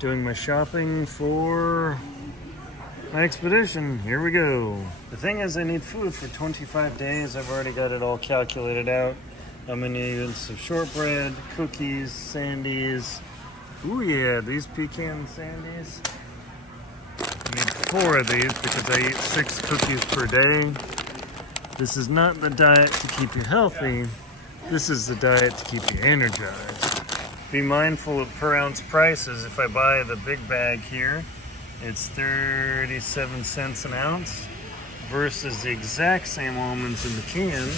doing my shopping for my expedition. Here we go. The thing is, I need food for 25 days. I've already got it all calculated out. I'm gonna need some shortbread, cookies, sandies. Ooh yeah, these pecan sandies. I need 4 of these because I eat 6 cookies per day. This is not the diet to keep you healthy. This is the diet to keep you energized. Be mindful of per ounce prices. If I buy the big bag here, it's 37 cents an ounce versus the exact same almonds in the can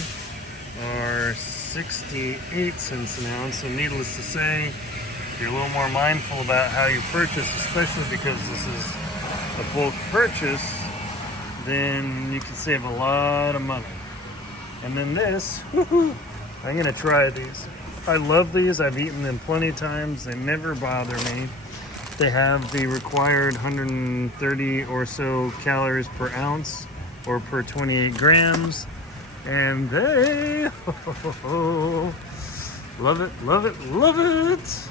are 68 cents an ounce. So needless to say, if you're a little more mindful about how you purchase, especially because this is a bulk purchase, then you can save a lot of money. And then this, woohoo, I'm gonna try these. I love these. I've eaten them plenty of times. They never bother me. They have the required 130 or so calories per ounce or per 28 grams. And they, love it, love it, love it.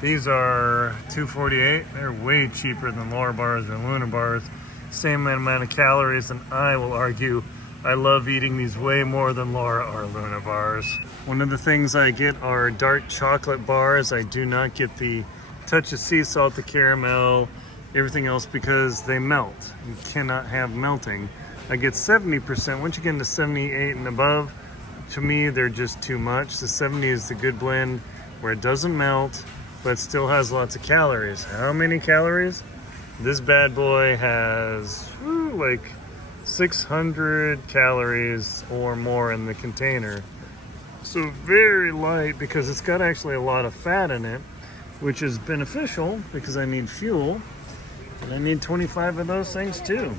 These are $2.48. They're way cheaper than Laura bars and Luna bars. Same amount of calories, and I will argue I love eating these way more than Laura or Luna bars. One of the things I get are dark chocolate bars. I do not get the touch of sea salt, the caramel, everything else because they melt. You cannot have melting. I get 70%. Once you get into 78 and above, to me, they're just too much. The 70 is the good blend where it doesn't melt, but still has lots of calories. How many calories? This bad boy has like 600 calories or more in the container. So very light because it's got actually a lot of fat in it, which is beneficial because I need fuel. And I need 25 of those things too.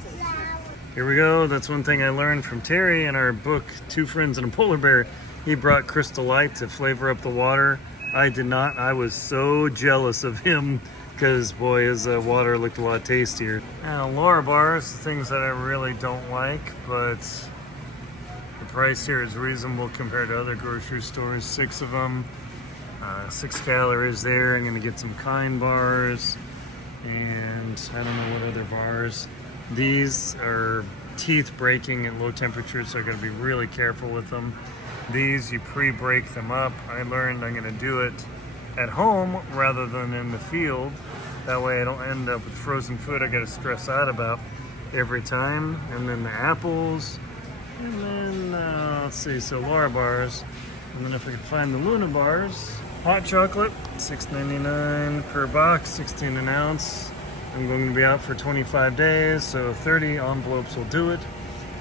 Here we go. That's one thing I learned from Terry in our book, Two Friends and a Polar Bear. He brought Crystal Light to flavor up the water. I did not. I was so jealous of him because, boy, his water looked a lot tastier. Now, Laura bars, the things that I really don't like, but the price here is reasonable compared to other grocery stores. 6 of them, 6 calories there. I'm going to get some Kind bars, and I don't know what other bars. These are teeth breaking at low temperatures, so I got to be really careful with them. These, you pre-break them up. I learned I'm going to do it at home rather than in the field. That way I don't end up with frozen food I got to stress out about every time. And then the apples. And then, let's see, so Laura bars. And then if I can find the Luna bars. Hot chocolate, $6.99 per box, 16 an ounce. I'm going to be out for 25 days, so 30 envelopes will do it.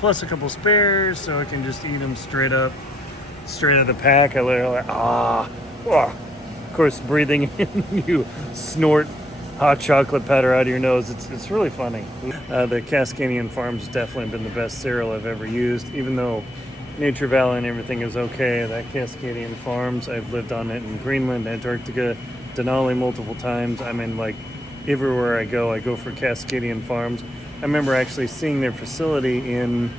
Plus a couple spares, so I can just eat them straight out of the pack. I literally, of course, breathing in, you snort hot chocolate powder out of your nose. It's really funny. The Cascadian Farm's definitely been the best cereal I've ever used, even though Nature Valley and everything is okay. That Cascadian Farms, I've lived on it in Greenland, Antarctica, Denali multiple times. I mean, like, everywhere I go for Cascadian Farms. I remember actually seeing their facility in,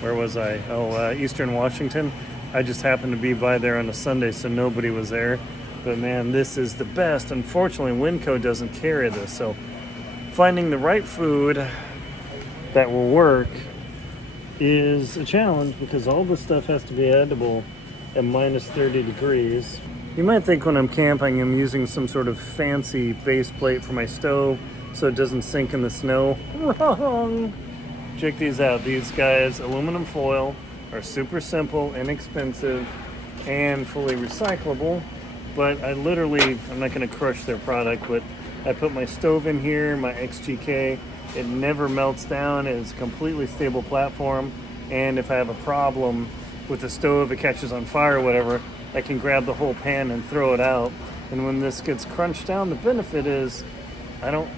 where was I? Eastern Washington. I just happened to be by there on a Sunday, so nobody was there. But man, this is the best. Unfortunately, Winco doesn't carry this, so finding the right food that will work is a challenge because all the stuff has to be edible at minus 30 degrees. You might think when I'm camping I'm using some sort of fancy base plate for my stove so it doesn't sink in the snow. Wrong! Check these out. These guys, aluminum foil, are super simple, inexpensive, and fully recyclable. But I'm not going to crush their product, but I put my stove in here, my XGK. It never melts down. It's a completely stable platform. And if I have a problem with the stove, it catches on fire or whatever, I can grab the whole pan and throw it out. And when this gets crunched down, the benefit is I don't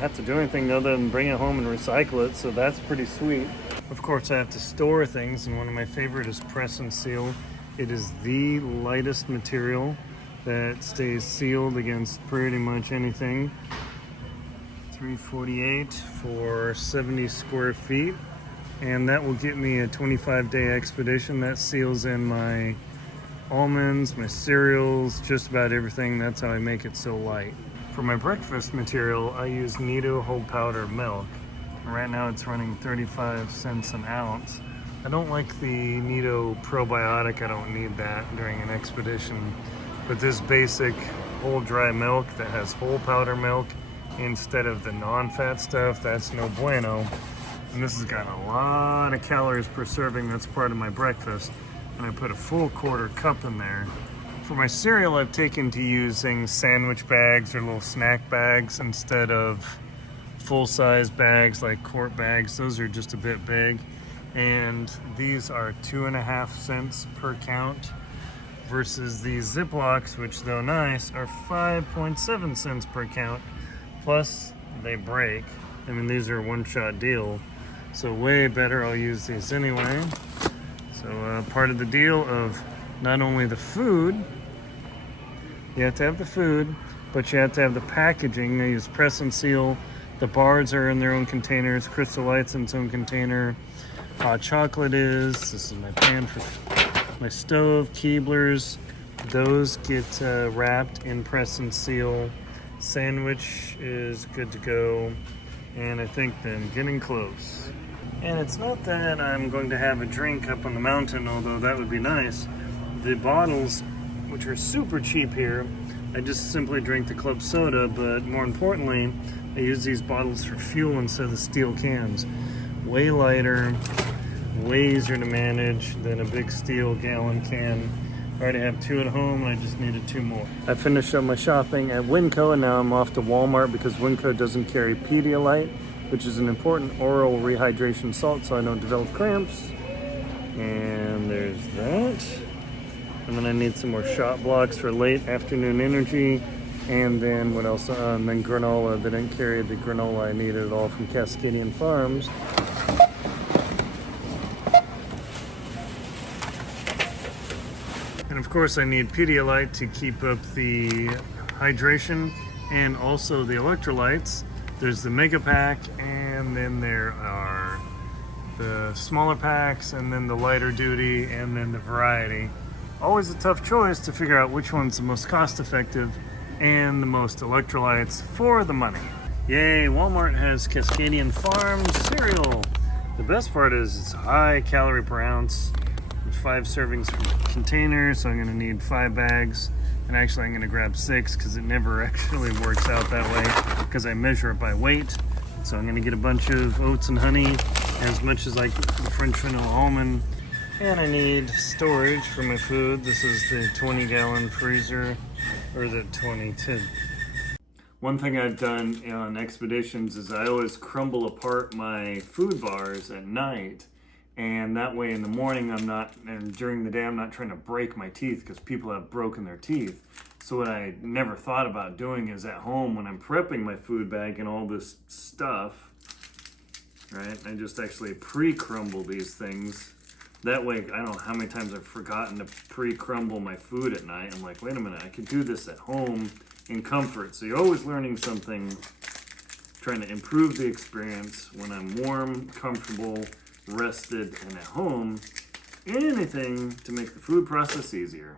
have to do anything other than bring it home and recycle it. So that's pretty sweet. Of course, I have to store things, and one of my favorite is press and seal. It is the lightest material that stays sealed against pretty much anything. $3.48 for 70 square feet, and that will get me a 25-day expedition. That seals in my almonds, my cereals, just about everything. That's how I make it so light. For my breakfast material, I use Nido whole powder milk. Right now it's running 35 cents an ounce. I don't like the Nido probiotic. I don't need that during an expedition. But this basic whole dry milk that has whole powder milk instead of the non-fat stuff, that's no bueno. And this has got a lot of calories per serving. That's part of my breakfast. And I put a full quarter cup in there. For my cereal, I've taken to using sandwich bags or little snack bags instead of full-size bags like quart bags. Those are just a bit big. And these are 2.5 cents per count versus these Ziplocs, which though nice, are 5.7 cents per count. Plus they break. I mean, these are a one-shot deal. So way better, I'll use these anyway. So part of the deal of not only the food, you have to have the food, but you have to have the packaging. They use press and seal. The bars are in their own containers. Crystal Light's in its own container. Hot chocolate is. This is my pan for my stove. Keeblers, those get wrapped in press and seal. Sandwich is good to go. And I think then getting close. And it's not that I'm going to have a drink up on the mountain, although that would be nice. The bottles, which are super cheap here, I just simply drink the club soda, but more importantly, I use these bottles for fuel instead of the steel cans. Way lighter, way easier to manage than a big steel gallon can. I already have 2 at home, and I just needed 2 more. I finished up my shopping at Winco, and now I'm off to Walmart because Winco doesn't carry Pedialyte, which is an important oral rehydration salt so I don't develop cramps. And there's that. And then I need some more shot blocks for late afternoon energy. And then what else? And then granola. They didn't carry the granola I needed at all from Cascadian Farms. And of course I need Pedialyte to keep up the hydration and also the electrolytes. There's the mega pack, and then there are the smaller packs, and then the lighter duty, and then the variety. Always a tough choice to figure out which one's the most cost effective and the most electrolytes for the money. Yay, Walmart has Cascadian Farms cereal. The best part is it's high calorie per ounce, with 5 servings per container, so I'm gonna need 5 bags. And actually I'm gonna grab 6 because it never actually works out that way because I measure it by weight. So I'm gonna get a bunch of oats and honey, as much as like the French vanilla almond. And I need storage for my food. This is the 20-gallon freezer, or is it 22? One thing I've done on expeditions is I always crumble apart my food bars at night. And that way in the morning and during the day I'm not trying to break my teeth because people have broken their teeth. So what I never thought about doing is at home when I'm prepping my food bag and all this stuff, right? I just actually pre-crumble these things. That way, I don't know how many times I've forgotten to pre-crumble my food at night. I'm like, wait a minute, I could do this at home in comfort. So you're always learning something, trying to improve the experience when I'm warm, comfortable, rested, and at home. Anything to make the food process easier.